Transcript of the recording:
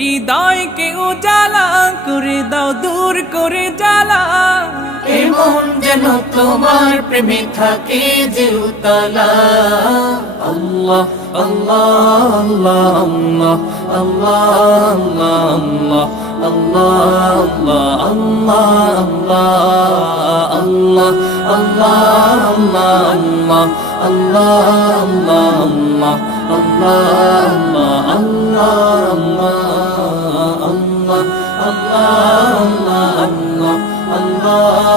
হৃদয়কে উজালা করে দাও, দূর করে জ্বালা। এমন যেন তোমার প্রেমে থাকে যে উতলা। আল্লাহ আল্লাহ আল্লাহ আল্লাহ আল্লাহ আল্লাহ আল্লাহ আল্লাহ আল্লাহ আল্লাহ আল্লাহ আল্লাহ আল্লাহ আল্লাহ আল্লাহ আল্লাহ আল্লাহ